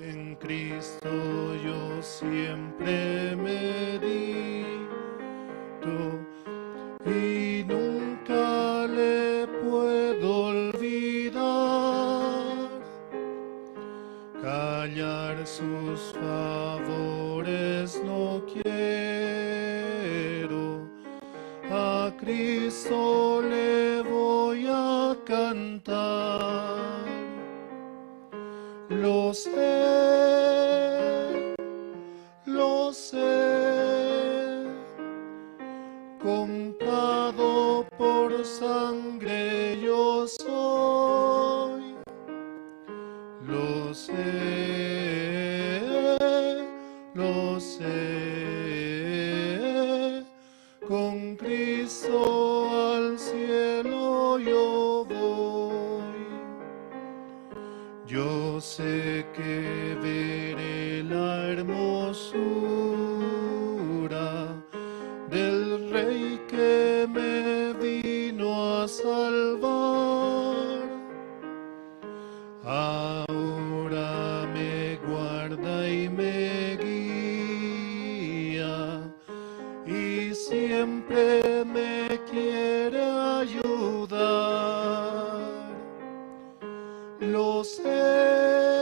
En Cristo yo siempre medito y nunca le puedo olvidar. Callar sus favores no quiero, a Cristo le voy a cantar. Lo sé, comprado por sangre yo soy. Lo sé, con Cristo al cielo yo voy. Yo sé que veré la hermosura del Rey que me vino a salvar. Ahora me guarda y me guía y siempre me quiere ayudar. Lo sé,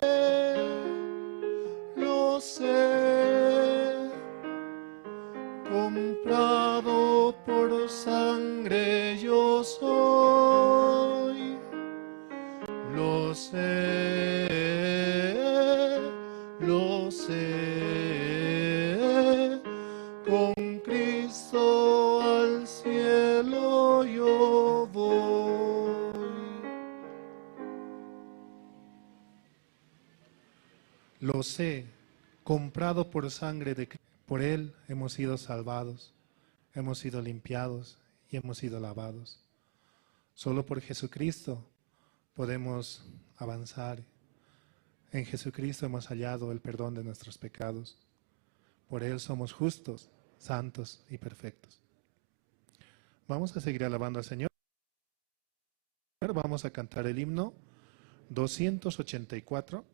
comprado por sangre yo soy. Lo sé, con Cristo al cielo yo voy. Lo sé, comprado por sangre de Cristo, por Él hemos sido salvados, hemos sido limpiados y hemos sido lavados. Solo por Jesucristo podemos avanzar. En Jesucristo hemos hallado el perdón de nuestros pecados. Por Él somos justos, santos y perfectos. Vamos a seguir alabando al Señor. Vamos a cantar el himno 284.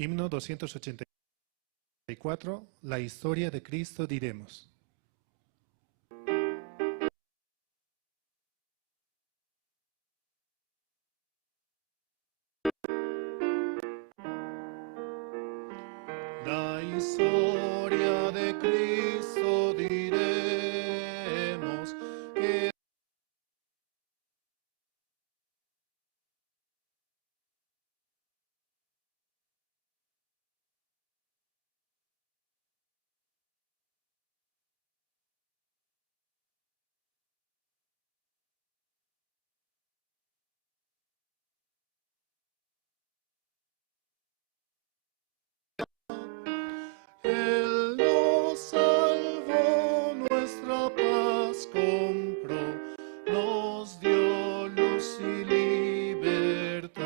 Himno 284, la historia de Cristo diremos. La historia de Cristo diremos, que Él nos salvó, nuestra paz compró, nos dio luz y libertad.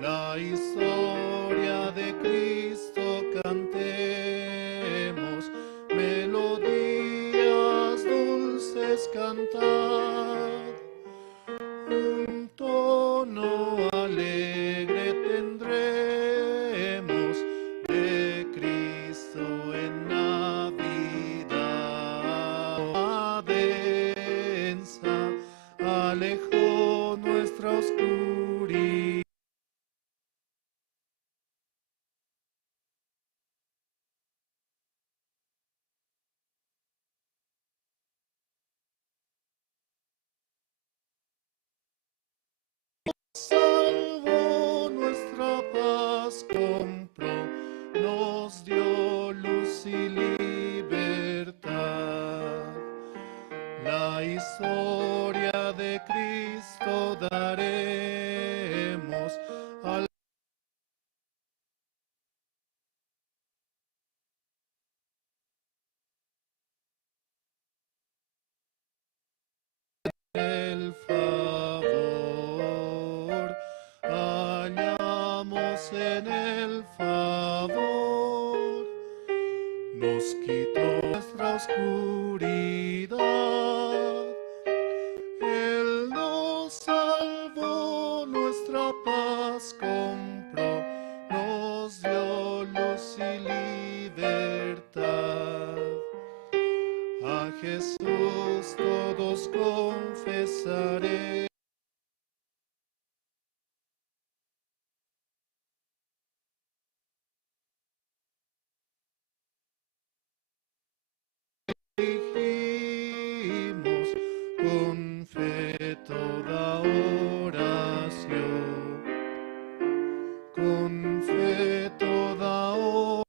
La historia de Cristo cantemos, melodías dulces cantad. Un tono alegre tendremos de Cristo en Navidad. Densa alejó nuestra oscuridad. Salvó, nuestra paz compró, nos dio luz y libertad. La historia de Cristo daré. el favor, hallamos en el favor, nos quitó nuestra oscuridad, Él nos salvó, nuestra paz compró, nos dio luz y libertad. A Jesús todos confesaré. Dirigimos con fe toda oración, con fe toda oración.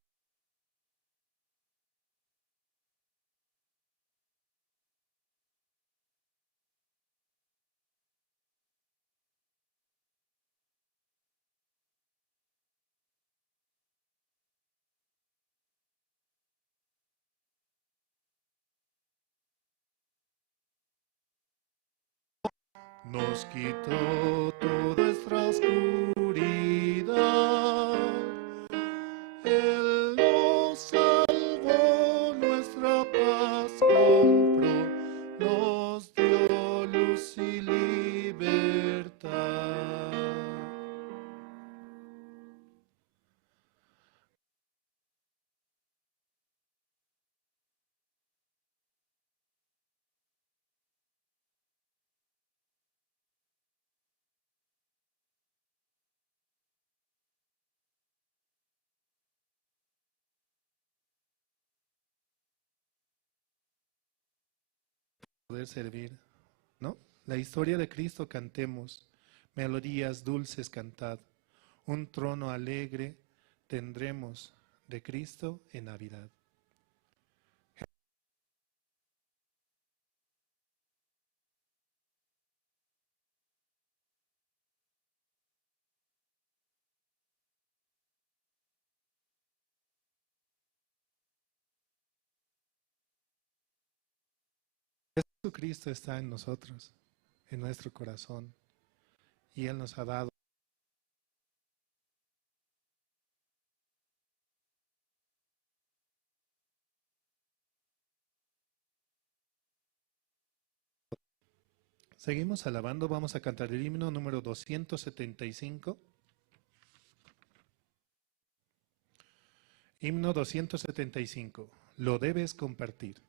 Nos quitó toda nuestra oscuridad, Él nos salvó, nuestra paz compró, nos dio luz y libertad. Poder servir, ¿no? La historia de Cristo cantemos, melodías dulces cantad, un trono alegre tendremos de Cristo en Navidad. Jesucristo está en nosotros, en nuestro corazón, y Él nos ha dado. Seguimos alabando, vamos a cantar el himno número 275. Himno 275, lo debes compartir.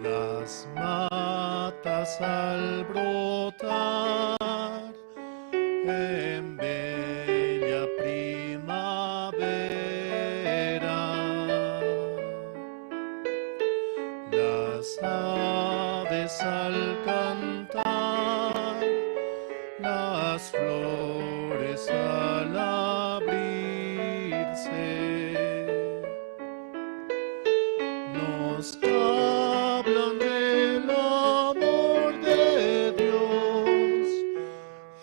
Las matas al brotar en bella primavera, las aves al cantar, las flores al abrirse, nos hablan del amor de Dios,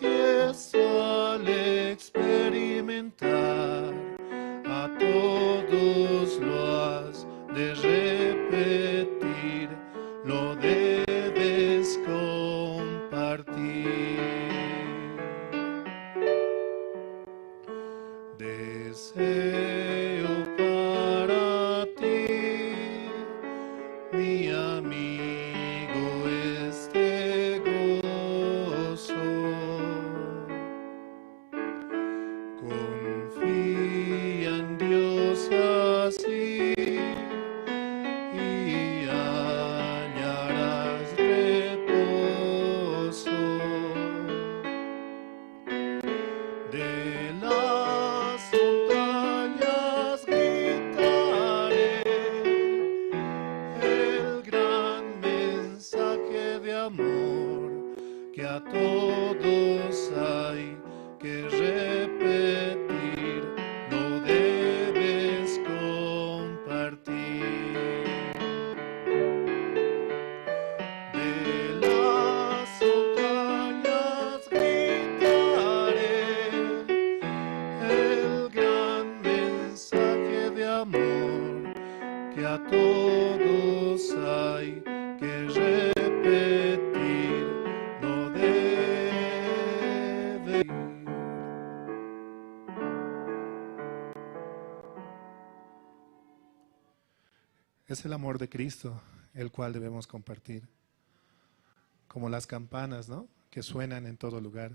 y es al experimentar a todos lo has de repetir, lo debes compartir. Deseo para ti, mi amigo, este gozo. Confía en Dios así y hallarás reposo de las montañas. que a todos hay que repetir, lo debes compartir. De las montañas gritaré el gran mensaje de amor que a todos hay que repetir, no debe ir. Es el amor de Cristo el cual debemos compartir, como las campanas, ¿no?, que suenan en todo lugar.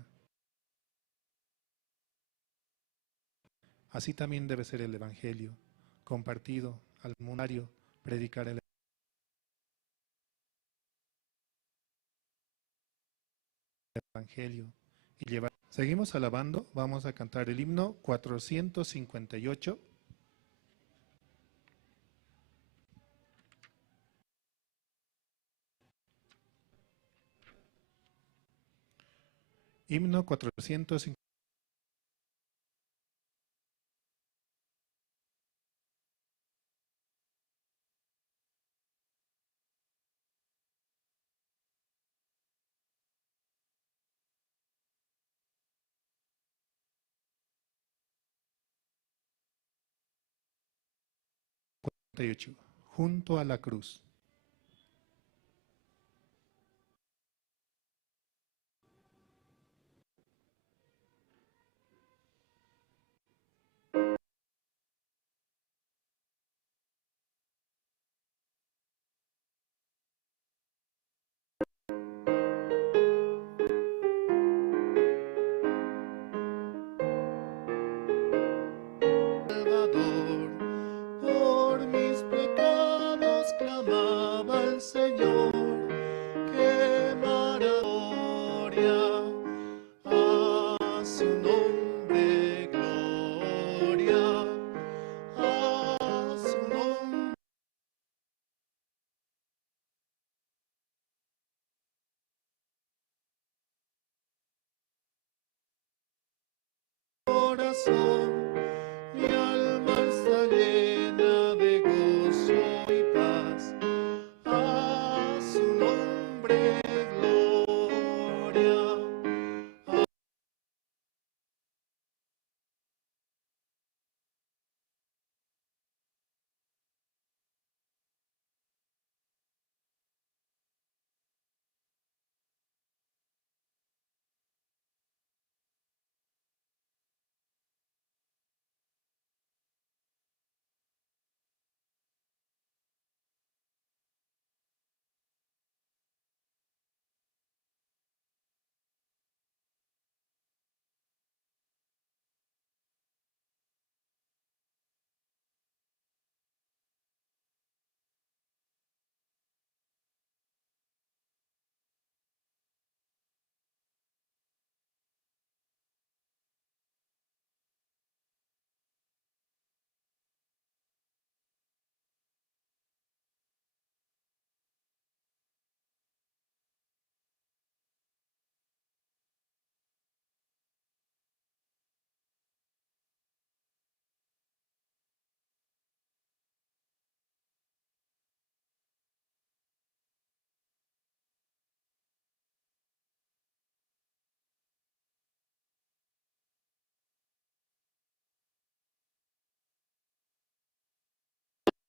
Así también debe ser el Evangelio, compartido al mundo, predicar el Evangelio y llevar. Seguimos alabando, vamos a cantar el himno 458. Himno 458. Junto a la cruz. Salvador, por mis pecados clamaba el Señor, que gloria a su nombre, gloria a su nombre. Corazón, mi alma está llena de gozo y paz. A su nombre, gloria.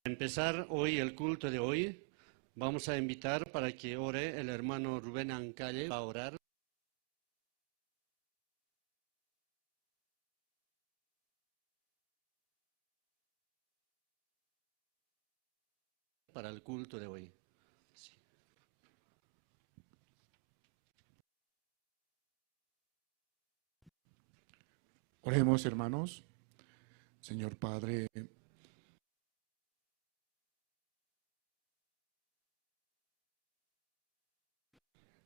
Empezar hoy el culto de hoy, vamos a invitar para que ore el hermano Rubén Ancalle, va a orar para el culto de hoy. Sí. Oremos, hermanos. Señor Padre,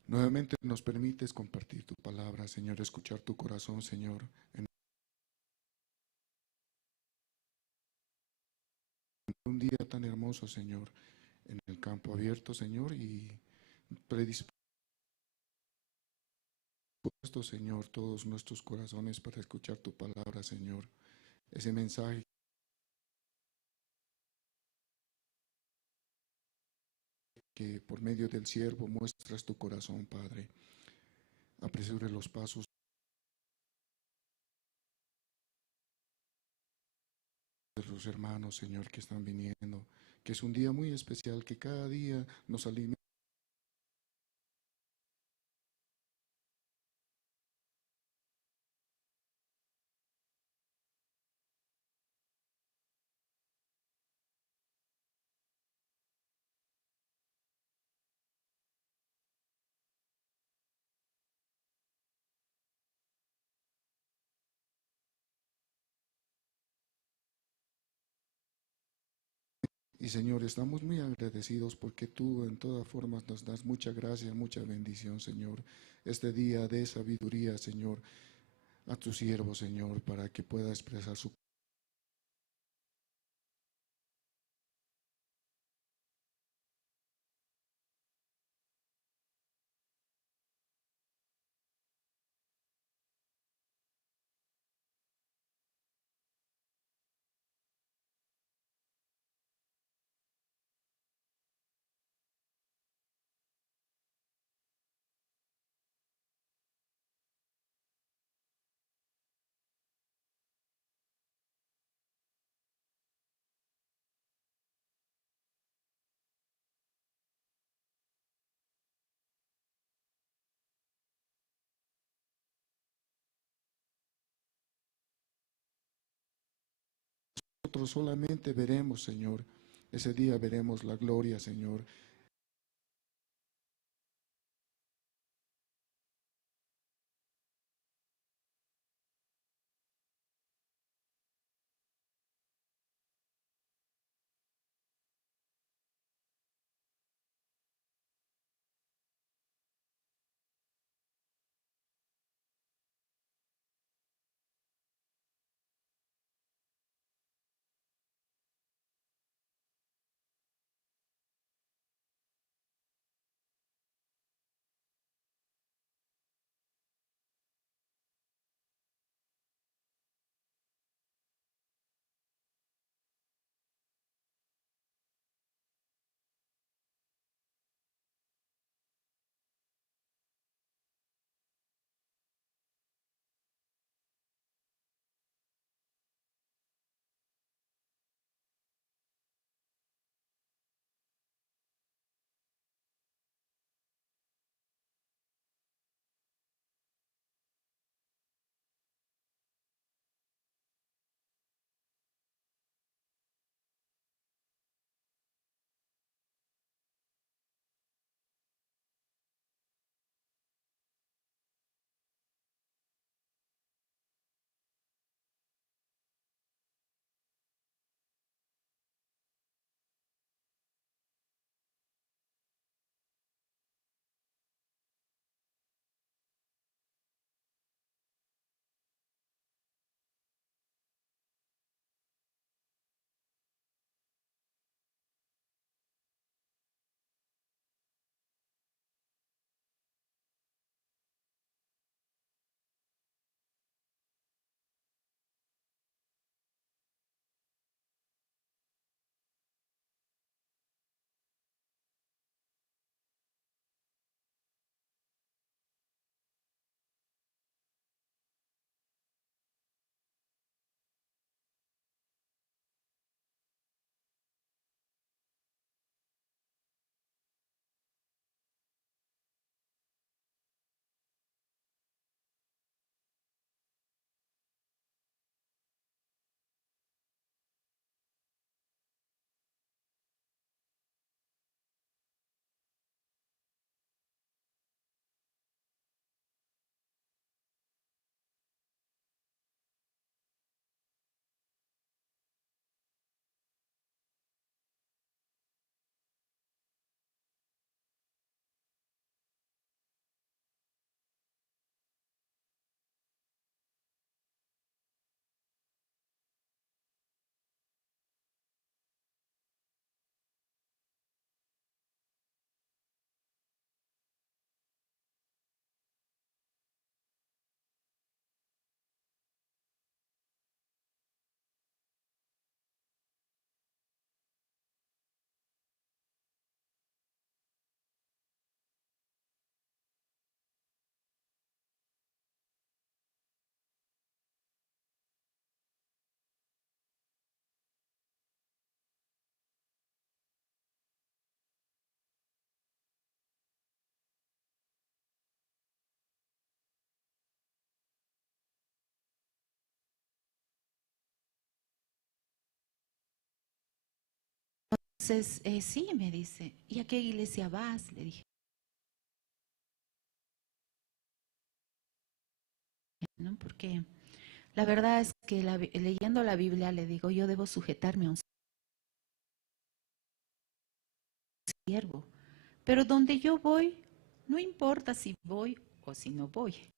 nuevamente nos permites compartir tu palabra, Señor, escuchar tu corazón, Señor, en un día tan hermoso, Señor, en el campo abierto, Señor, y predispuesto puesto, Señor, todos nuestros corazones para escuchar tu palabra, Señor. Ese mensaje que por medio del siervo muestras tu corazón, Padre. Apresure los pasos de los hermanos, Señor, que están viniendo, que es un día muy especial, que cada día nos alimenta. Y Señor, estamos muy agradecidos porque tú en todas formas nos das mucha gracia, mucha bendición, Señor. Este día de sabiduría, Señor, a tu siervo, Señor, para que pueda expresar su nosotros solamente veremos, Señor. Ese día veremos la gloria, Señor. Entonces, sí, me dice, ¿y a qué iglesia vas? Le dije, ¿no? Porque la verdad es que leyendo la Biblia le digo, yo debo sujetarme a un siervo. Pero donde yo voy, no importa si voy o si no voy.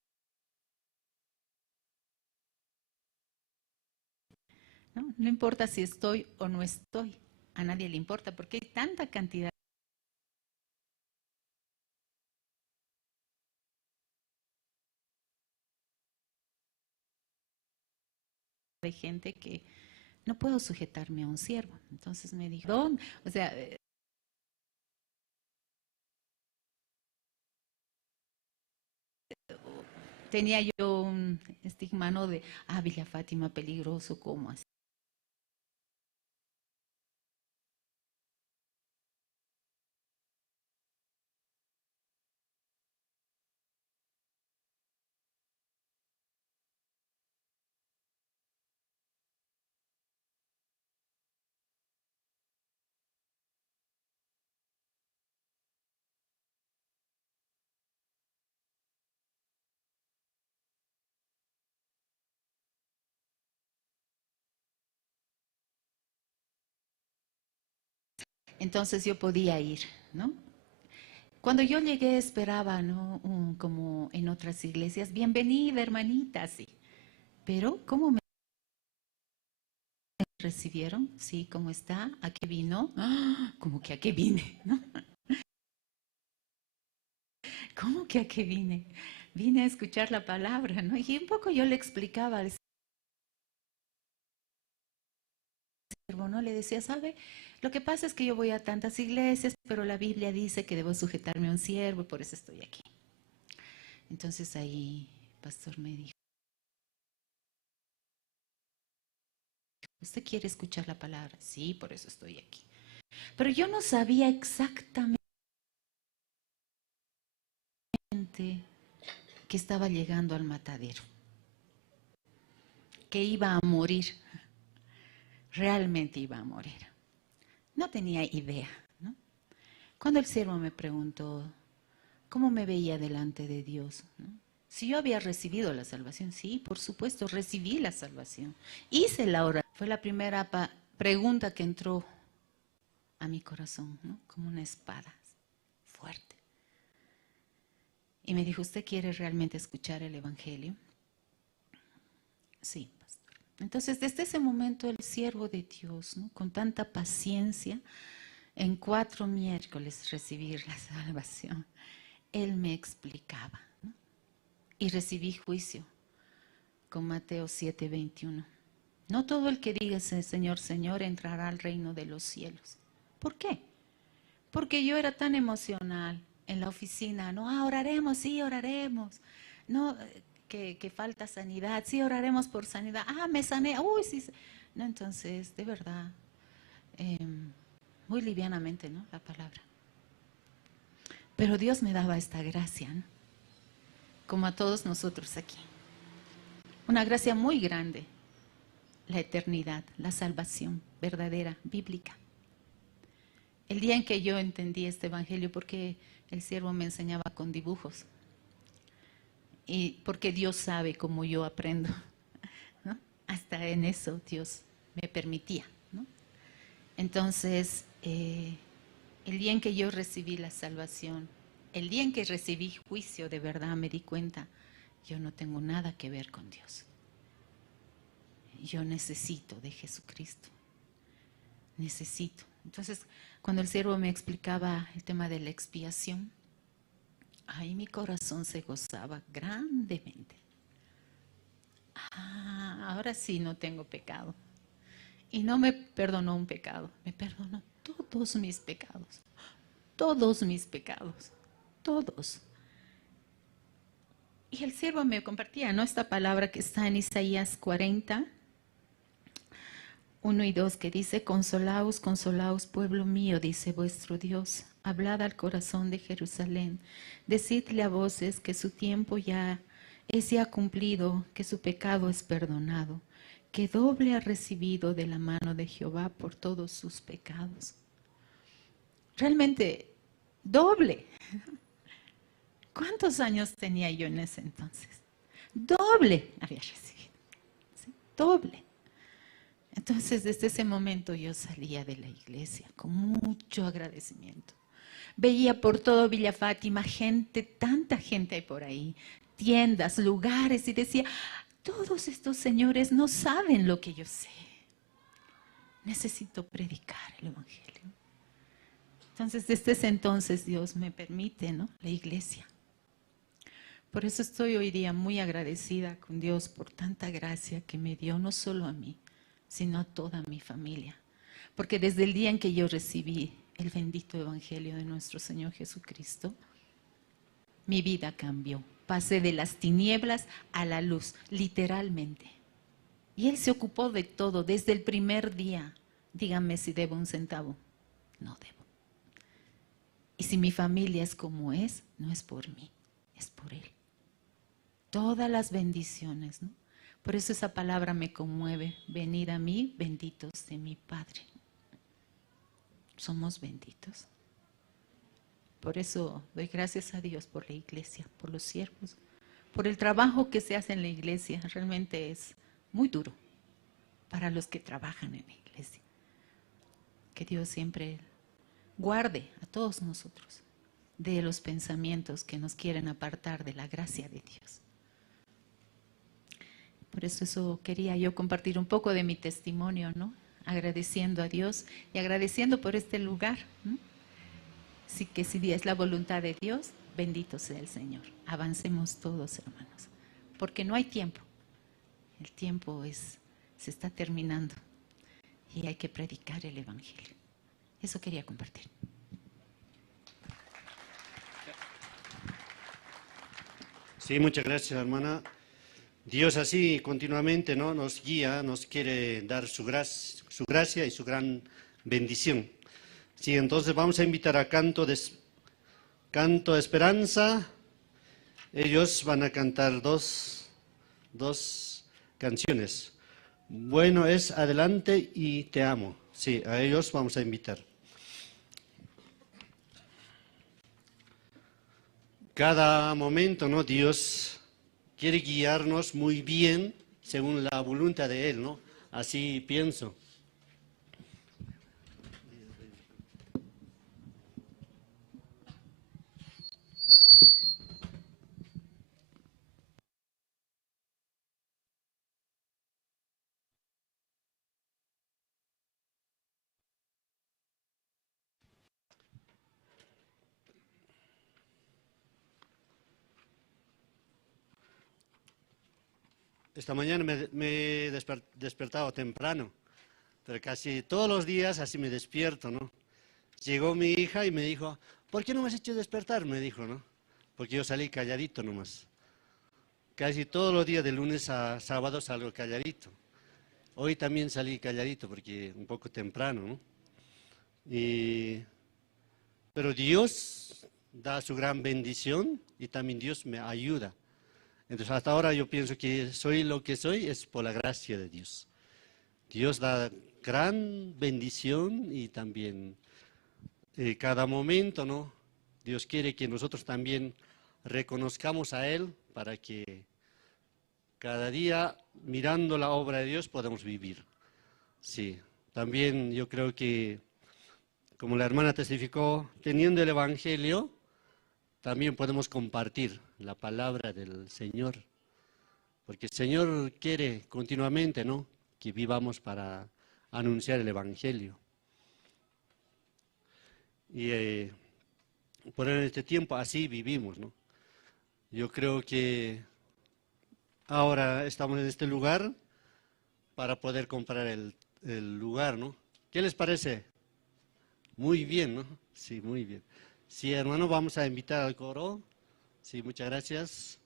¿No? No importa si estoy o no estoy. A nadie le importa porque hay tanta cantidad de gente que no puedo sujetarme a un siervo. Entonces me dijo, ¿dónde? O sea, tenía yo un estigma, ¿no? De, Villa Fátima, peligroso, ¿cómo así? Entonces yo podía ir, ¿no? Cuando yo llegué esperaba, ¿no? Como en otras iglesias, bienvenida hermanita, sí. Pero ¿cómo me recibieron? Sí, ¿cómo está? ¿A qué vino? ¿Cómo que a qué vine? ¿No? ¿Cómo que a qué vine? Vine a escuchar la palabra, ¿no? Y un poco yo le explicaba al siervo, ¿no? Le decía, ¿sabe? Lo que pasa es que yo voy a tantas iglesias, pero la Biblia dice que debo sujetarme a un siervo y por eso estoy aquí. Entonces ahí el pastor me dijo, ¿usted quiere escuchar la palabra? Sí, por eso estoy aquí. Pero yo no sabía exactamente que estaba llegando al matadero, que iba a morir, realmente iba a morir. No tenía idea, ¿no? Cuando el siervo me preguntó cómo me veía delante de Dios, ¿no? Si yo había recibido la salvación, sí, por supuesto, recibí la salvación. Hice la oración. Fue la primera pregunta que entró a mi corazón, ¿no? Como una espada fuerte. Y me dijo, ¿usted quiere realmente escuchar el Evangelio? Sí, pastor. Entonces, desde ese momento, el siervo de Dios, ¿no? Con tanta paciencia, en 4 miércoles recibir la salvación, él me explicaba, ¿no? Y recibí juicio con Mateo 7:21. No todo el que diga Señor, Señor entrará al reino de los cielos. ¿Por qué? Porque yo era tan emocional en la oficina, no, oraremos, sí, oraremos. No, que falta sanidad, sí, oraremos por sanidad. Me sané, uy, sí. No, entonces, de verdad, muy livianamente, ¿no? La palabra. Pero Dios me daba esta gracia, ¿no? Como a todos nosotros aquí. Una gracia muy grande, la eternidad, la salvación verdadera, bíblica. El día en que yo entendí este evangelio, porque el siervo me enseñaba con dibujos, y porque Dios sabe cómo yo aprendo, ¿no? Hasta en eso Dios me permitía, ¿no? Entonces, el día en que yo recibí la salvación, el día en que recibí juicio, de verdad me di cuenta, yo no tengo nada que ver con Dios. Yo necesito de Jesucristo. Necesito. Entonces, cuando el siervo me explicaba el tema de la expiación, ahí mi corazón se gozaba grandemente. Ahora sí no tengo pecado. Y no me perdonó un pecado, me perdonó todos mis pecados. Todos mis pecados. Todos. Y el siervo me compartía, ¿no? Esta palabra que está en Isaías 40, 1 y 2, que dice, consolaos, consolaos, pueblo mío, dice vuestro Dios, hablad al corazón de Jerusalén, decidle a voces que su tiempo ya es ya cumplido, que su pecado es perdonado, que doble ha recibido de la mano de Jehová por todos sus pecados. realmente doble. ¿Cuántos años tenía yo en ese entonces? Doble había recibido, ¿sí? Doble. Entonces, desde ese momento yo salía de la iglesia con mucho agradecimiento. Veía por todo Villa Fátima gente, tanta gente hay por ahí, tiendas, lugares, y decía, todos estos señores no saben lo que yo sé. Necesito predicar el Evangelio. Entonces, desde ese entonces Dios me permite, ¿no? La iglesia. Por eso estoy hoy día muy agradecida con Dios por tanta gracia que me dio, no solo a mí, sino a toda mi familia. Porque desde el día en que yo recibí el bendito Evangelio de nuestro Señor Jesucristo, mi vida cambió. Pasé de las tinieblas a la luz, literalmente. Y Él se ocupó de todo desde el primer día. Díganme si debo un centavo. No debo. Y si mi familia es como es, no es por mí, es por Él. Todas las bendiciones, ¿no? Por eso esa palabra me conmueve. Venid a mí, benditos de mi Padre. Somos benditos. Por eso doy gracias a Dios por la iglesia, por los siervos, por el trabajo que se hace en la iglesia. Realmente es muy duro para los que trabajan en la iglesia. Que Dios siempre guarde a todos nosotros de los pensamientos que nos quieren apartar de la gracia de Dios. Por eso quería yo compartir un poco de mi testimonio, ¿no? Agradeciendo a Dios y agradeciendo por este lugar, ¿no? Así que si es la voluntad de Dios, bendito sea el Señor. Avancemos todos, hermanos, porque no hay tiempo. El tiempo se está terminando y hay que predicar el Evangelio. Eso quería compartir. Sí, muchas gracias, hermana. Dios así continuamente, ¿no? Nos guía, nos quiere dar su gracia y su gran bendición. Sí, entonces vamos a invitar a Canto Esperanza. Ellos van a cantar dos canciones. Bueno es Adelante y Te amo. Sí, a ellos vamos a invitar. Cada momento, ¿no? Dios quiere guiarnos muy bien según la voluntad de Él, ¿no? Así pienso. Esta mañana me he despertado temprano, pero casi todos los días así me despierto, ¿no? Llegó mi hija y me dijo, ¿por qué no me has hecho despertar? Me dijo, ¿no? Porque yo salí calladito nomás. Casi todos los días de lunes a sábado salgo calladito. Hoy también salí calladito porque un poco temprano, ¿no? Pero Dios da su gran bendición y también Dios me ayuda. Entonces hasta ahora yo pienso que soy lo que soy es por la gracia de Dios. Dios da gran bendición y también cada momento, ¿no? Dios quiere que nosotros también reconozcamos a Él para que cada día mirando la obra de Dios podamos vivir. Sí, también yo creo que, como la hermana testificó, teniendo el Evangelio, también podemos compartir la palabra del Señor. Porque el Señor quiere continuamente, ¿no? Que vivamos para anunciar el Evangelio. Y por este tiempo así vivimos, ¿no? Yo creo que ahora estamos en este lugar para poder comprar el lugar, ¿no? ¿Qué les parece? Muy bien, ¿no? Sí, muy bien. Sí, hermano, vamos a invitar al coro. Sí, muchas gracias.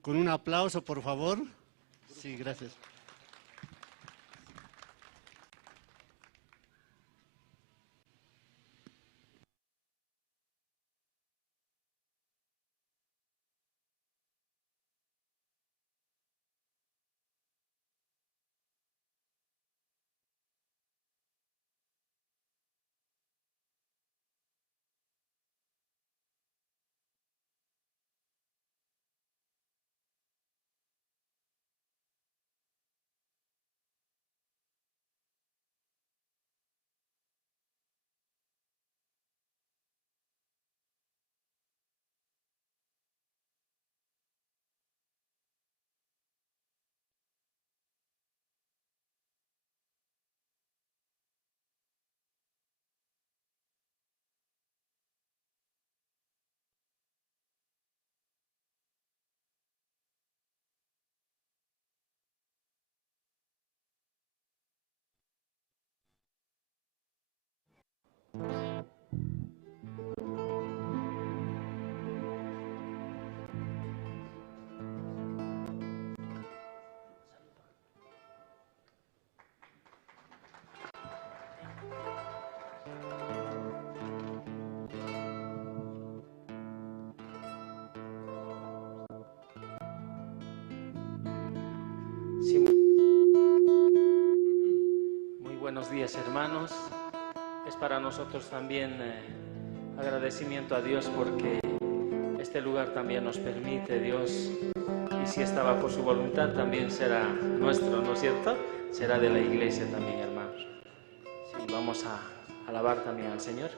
Con un aplauso, por favor. Sí, gracias. Sí, muy buenos días, hermanos. Es para nosotros también agradecimiento a Dios porque este lugar también nos permite, Dios, y si está bajo su voluntad también será nuestro, ¿no es cierto? Será de la iglesia también, hermanos. Sí, vamos a alabar también al Señor.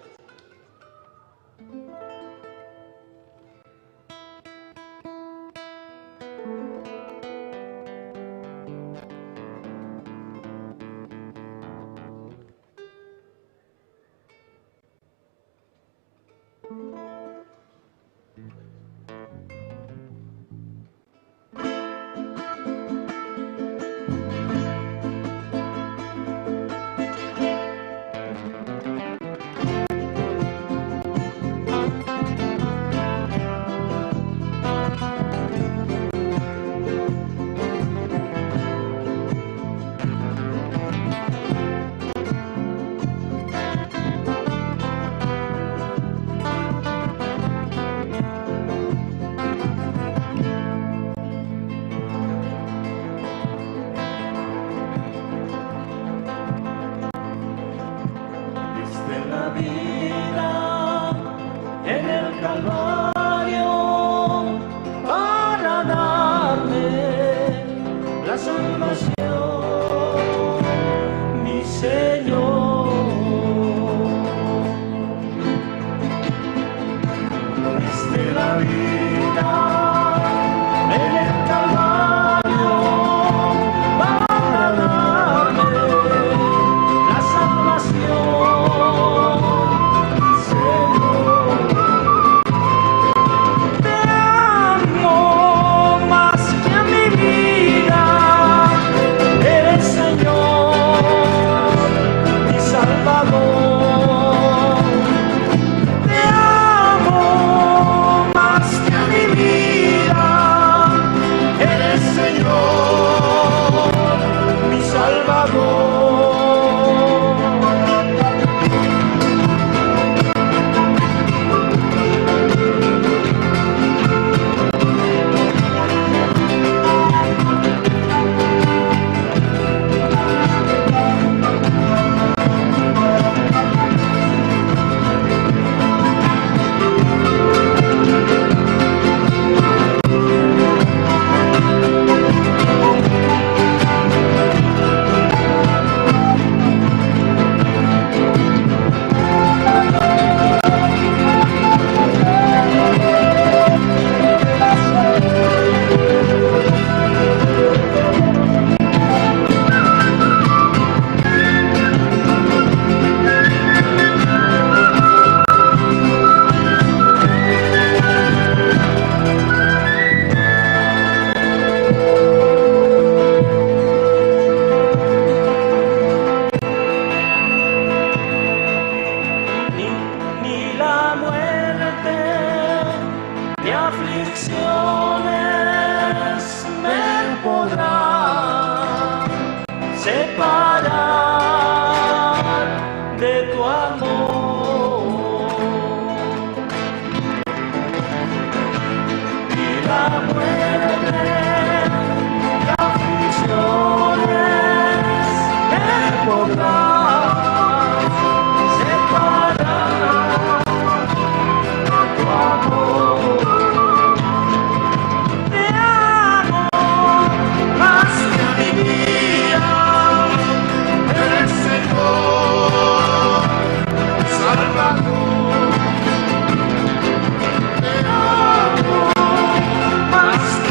Más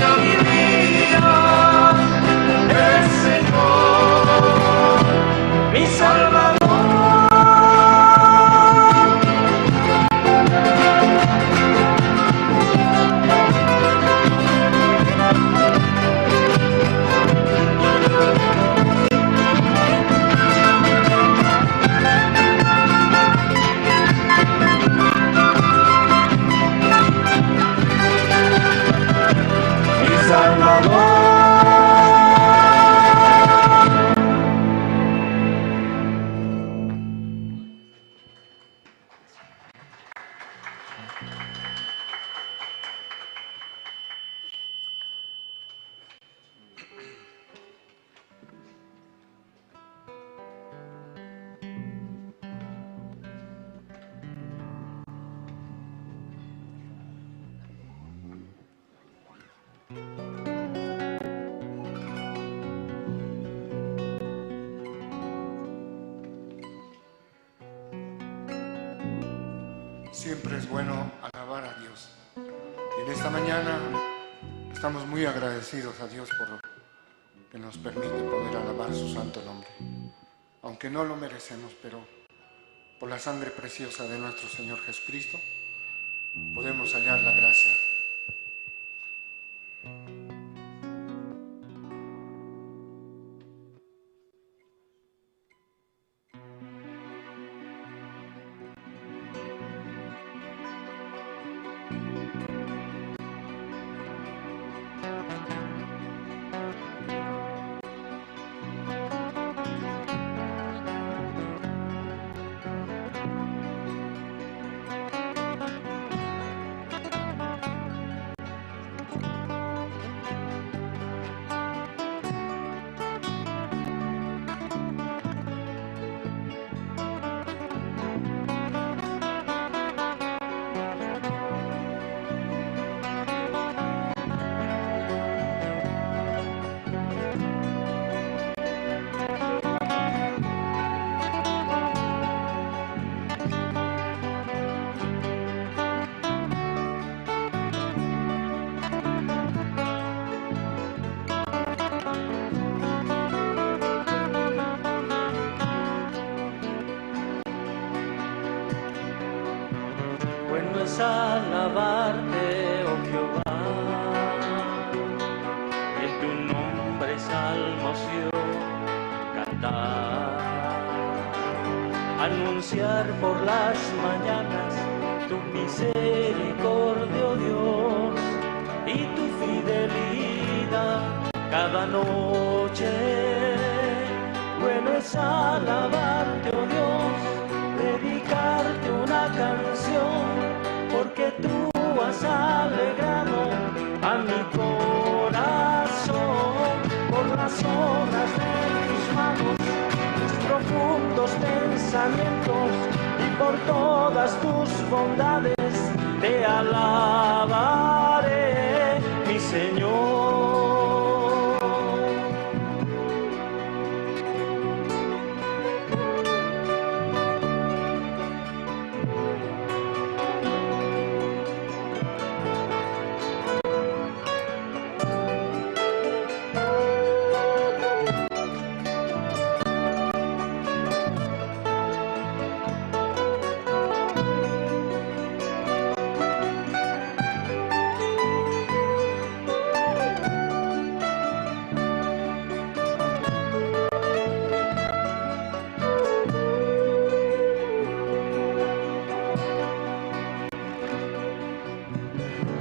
Siempre es bueno alabar a Dios. Y en esta mañana estamos muy agradecidos a Dios por lo que nos permite poder alabar su santo nombre. Aunque no lo merecemos, pero por la sangre preciosa de nuestro Señor Jesucristo podemos hallar la gracia. Es alabarte, oh Jehová, y en tu nombre salmos yo cantar, anunciar por las mañanas tu misericordia, oh Dios, y tu fidelidad cada noche. Bueno es alabarte, oh Dios, dedicarte una canción, porque tú has alegrado a mi corazón por las obras de tus manos, tus profundos pensamientos, y por todas tus bondades te alabaré, mi Señor.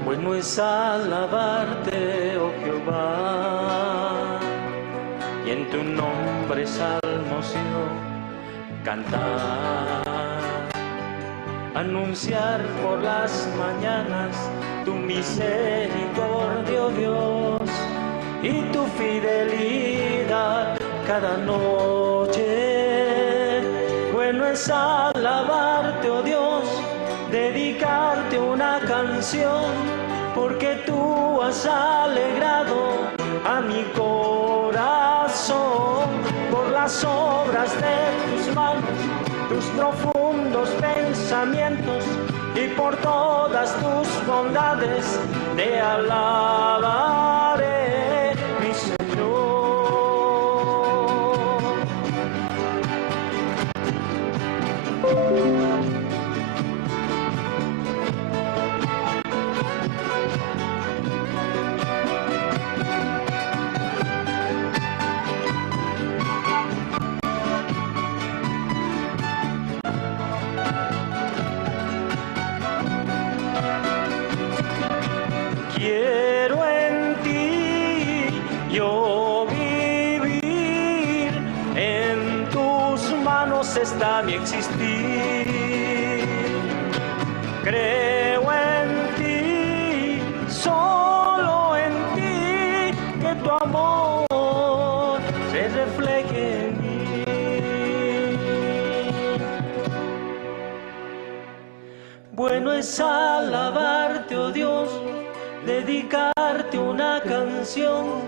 Bueno es alabarte, oh Jehová, y en tu nombre salmos yo cantar, anunciar por las mañanas tu misericordia, oh Dios, y tu fidelidad cada noche. Bueno es alabarte, oh Dios, dedicarte una canción, porque tú has alegrado a mi corazón por las obras de tus manos, tus profundos pensamientos, y por todas tus bondades te alabaré, mi Señor. Quiero en ti yo vivir, en tus manos está mi existir. Creo en ti, solo en ti, que tu amor se refleje en mí. Bueno es alabarte, oh Dios, dedicarte una canción,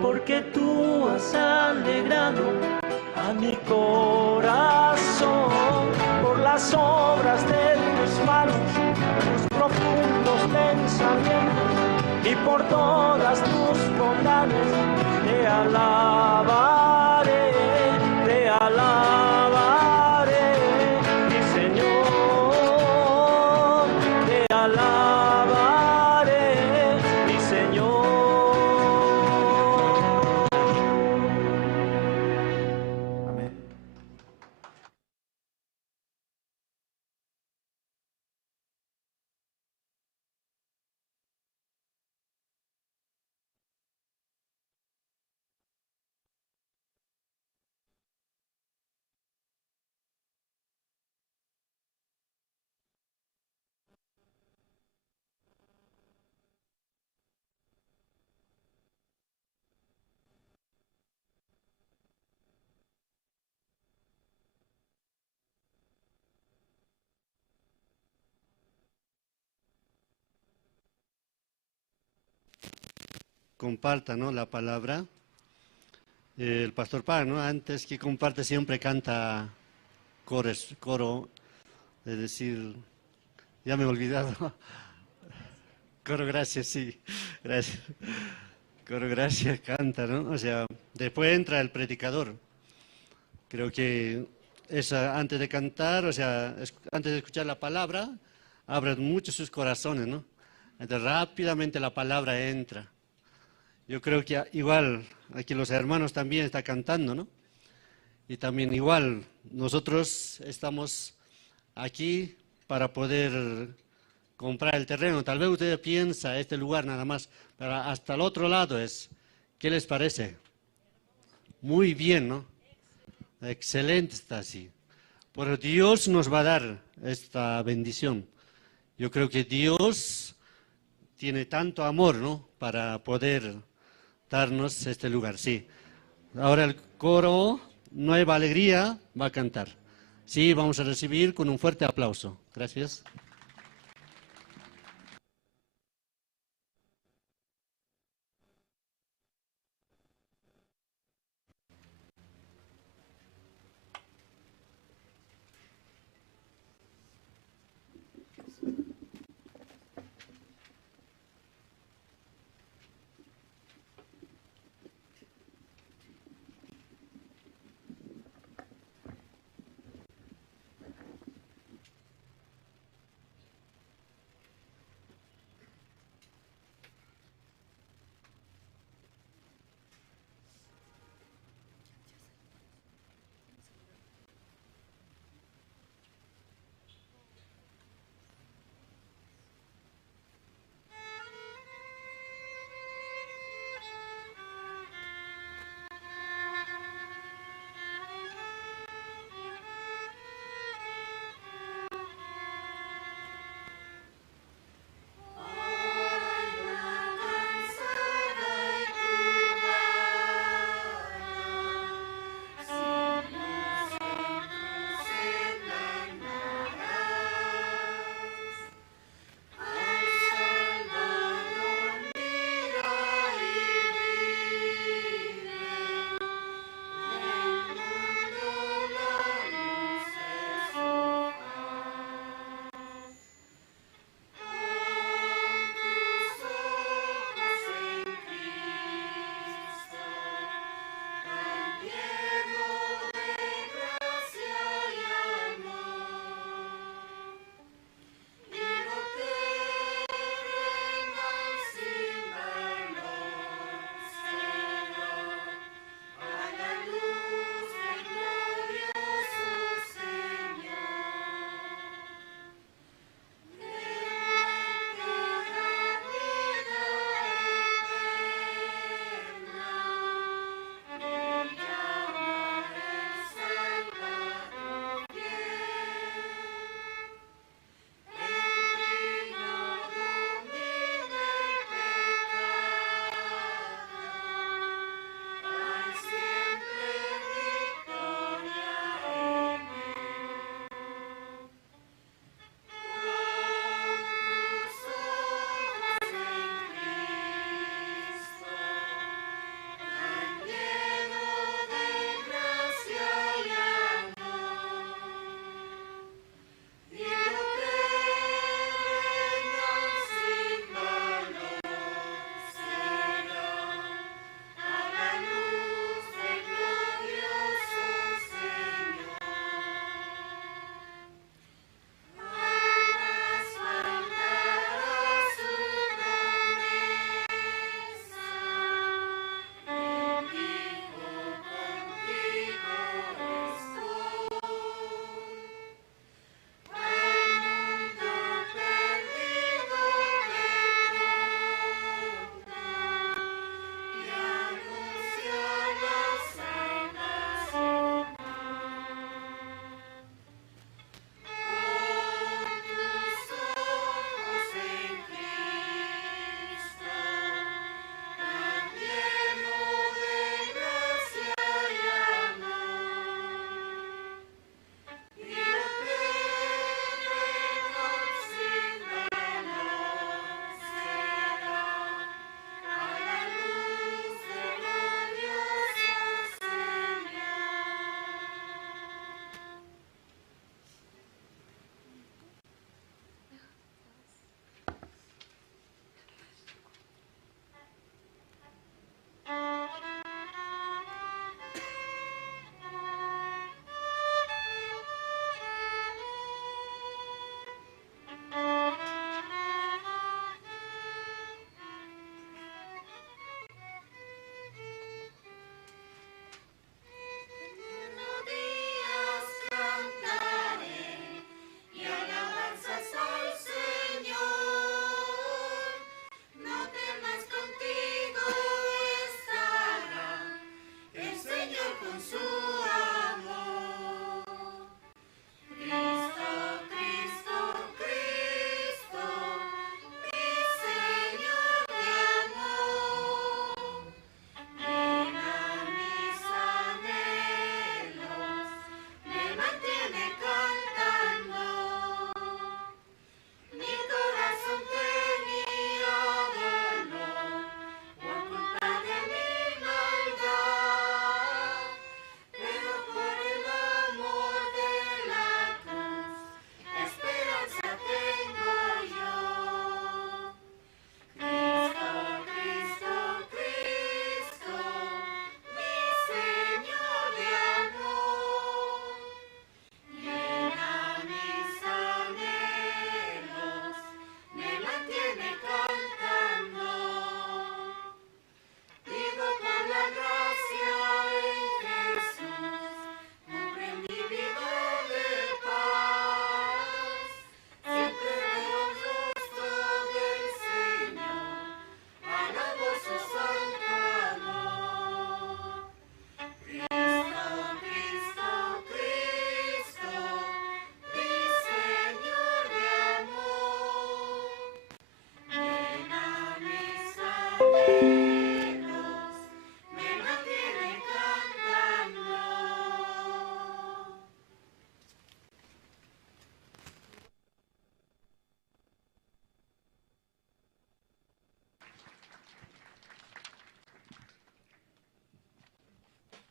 porque tú has alegrado a mi corazón por las obras de tus manos, tus profundos pensamientos y por todas tus bondades te alabaré, mi Señor, te alabaré, mi Señor. Amén. Comparta, ¿no?, la palabra. El pastor Pablo, ¿no?, antes que comparte siempre canta coro, es decir, ya me he olvidado. Coro gracias, sí, gracias. Coro gracias canta, ¿no? O sea, después entra el predicador. Creo que antes de cantar, o sea, antes de escuchar la palabra, abren mucho sus corazones, ¿no? Entonces rápidamente la palabra entra. Yo creo que igual aquí los hermanos también están cantando, ¿no? Y también igual nosotros estamos aquí para poder comprar el terreno. Tal vez usted piensa este lugar nada más, pero hasta el otro lado es. ¿Qué les parece? Muy bien, ¿no? Excelente está así. Pero Dios nos va a dar esta bendición. Yo creo que Dios tiene tanto amor, ¿no?, para poder darnos este lugar, sí. Ahora el coro Nueva Alegría va a cantar. Sí, vamos a recibir con un fuerte aplauso. Gracias.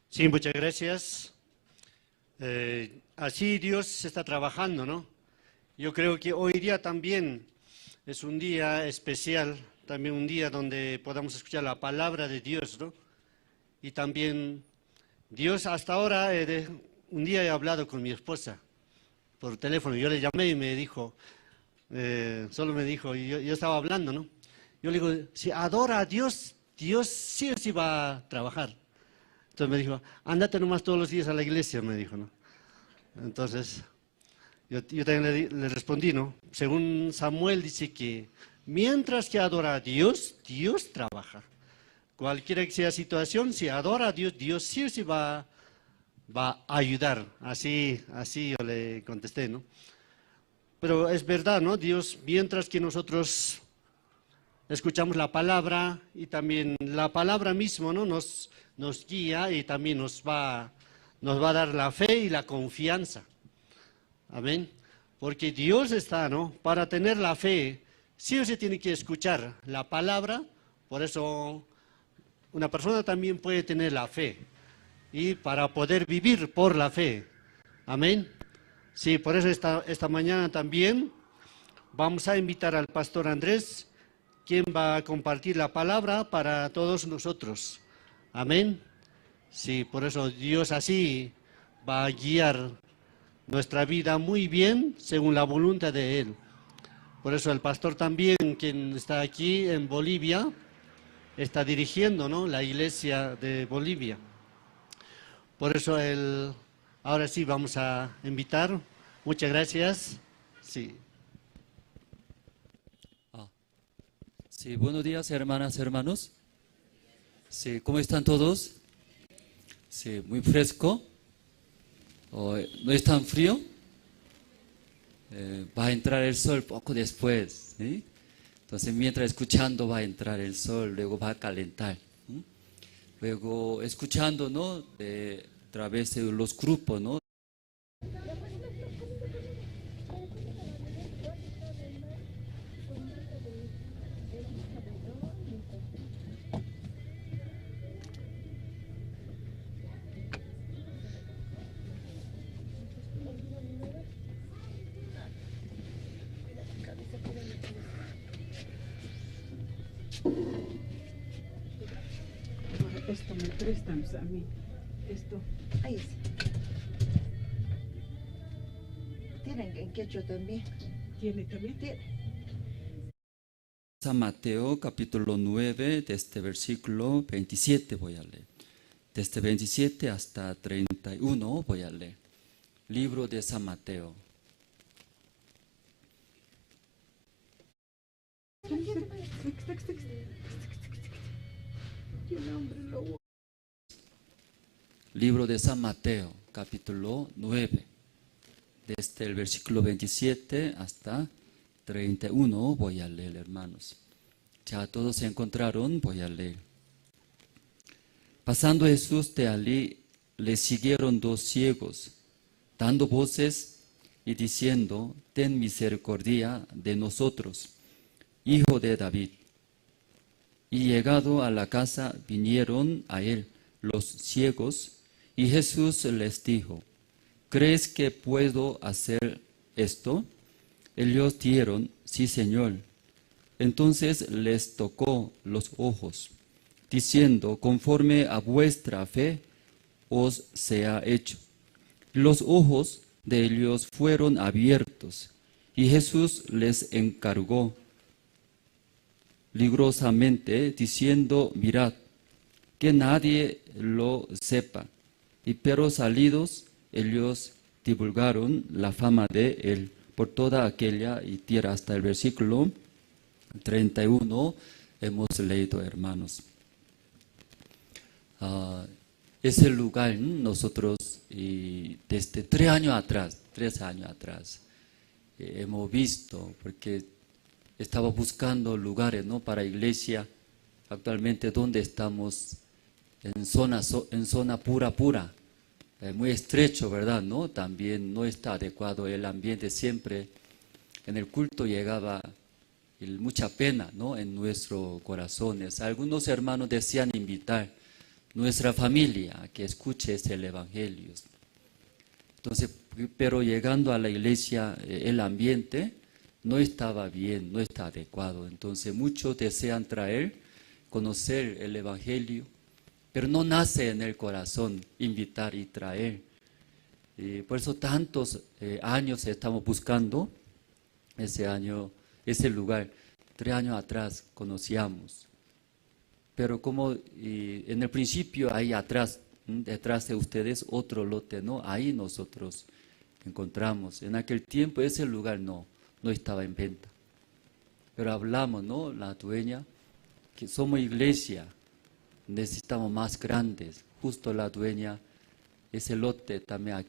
Sí, muchas gracias. Así Dios está trabajando, ¿no? Yo creo que hoy día también es un día especial, también un día donde podamos escuchar la palabra de Dios, ¿no? Y también Dios hasta ahora, un día he hablado con mi esposa por teléfono, yo le llamé y me dijo, solo me dijo, y yo estaba hablando, ¿no? Yo le digo, si adora a Dios, Dios sí o sí va a trabajar. Entonces me dijo, ándate nomás todos los días a la iglesia, me dijo, ¿no? Entonces, yo también le respondí, ¿no? Según Samuel dice que mientras que adora a Dios, Dios trabaja. Cualquiera que sea la situación, si adora a Dios, Dios sí o sí va a ayudar. Así yo le contesté, ¿no? Pero es verdad, ¿no? Dios, mientras que nosotros escuchamos la palabra y también la palabra misma, ¿no? Nos guía y también nos va a dar la fe y la confianza. Amén. Porque Dios está, ¿no? Para tener la fe, sí o sí tiene que escuchar la palabra. Por eso una persona también puede tener la fe. Y para poder vivir por la fe. Amén. Sí, por eso esta mañana también vamos a invitar al pastor Andrés, quien va a compartir la palabra para todos nosotros. Amén. Sí, por eso Dios así va a guiar nuestra vida muy bien según la voluntad de Él. Por eso el pastor también, quien está aquí en Bolivia, está dirigiendo, ¿no?, la iglesia de Bolivia. Por eso ahora sí vamos a invitar. Muchas gracias. Sí. Sí, buenos días, hermanas, hermanos. Sí, ¿cómo están todos? Sí, muy fresco. ¿No es tan frío? Va a entrar el sol poco después, ¿sí? Entonces, mientras escuchando va a entrar el sol, luego va a calentar. ¿Sí? Luego, escuchando, ¿no?, a través de los grupos, ¿no? Esto me prestan a mí. Esto. Ahí sí. ¿Tienen en quechua también? ¿Tiene también? Tiene. San Mateo capítulo 9, desde versículo 27 voy a leer. Desde 27 hasta 31 voy a leer. Libro de San Mateo. Libro de San Mateo, capítulo 9, desde el versículo 27 hasta 31 voy a leer, hermanos. Ya todos se encontraron, voy a leer. Pasando Jesús de allí, le siguieron dos ciegos, dando voces y diciendo, ten misericordia de nosotros, hijo de David. Y llegado a la casa, vinieron a él los ciegos, y Jesús les dijo, ¿crees que puedo hacer esto? Ellos dijeron, sí, Señor. Entonces les tocó los ojos, diciendo, conforme a vuestra fe os sea hecho. Los ojos de ellos fueron abiertos, y Jesús les encargó rigurosamente, diciendo, mirad, que nadie lo sepa. Y pero salidos, ellos divulgaron la fama de él por toda aquella y tierra. Hasta el versículo 31 hemos leído, hermanos. Ese lugar nosotros desde 3 años atrás hemos visto, porque estaba buscando lugares, ¿no?, para iglesia. Actualmente donde estamos en zona pura, muy estrecho, ¿verdad?, ¿no? También no está adecuado el ambiente. Siempre en el culto llegaba mucha pena, ¿no?, en nuestros corazones. Algunos hermanos desean invitar, nuestra familia que escuche el Evangelio. Entonces, pero llegando a la iglesia, el ambiente no estaba bien, no está adecuado. Entonces, muchos desean conocer el Evangelio, pero no nace en el corazón invitar y traer. Por eso tantos años estamos buscando ese lugar. 3 años atrás conocíamos. Pero como en el principio ahí atrás, detrás de ustedes, otro lote, ¿no? Ahí nosotros encontramos. En aquel tiempo ese lugar no estaba en venta. Pero hablamos, ¿no? La dueña, que somos iglesia, necesitamos más grandes. Justo la dueña, ese lote también aquí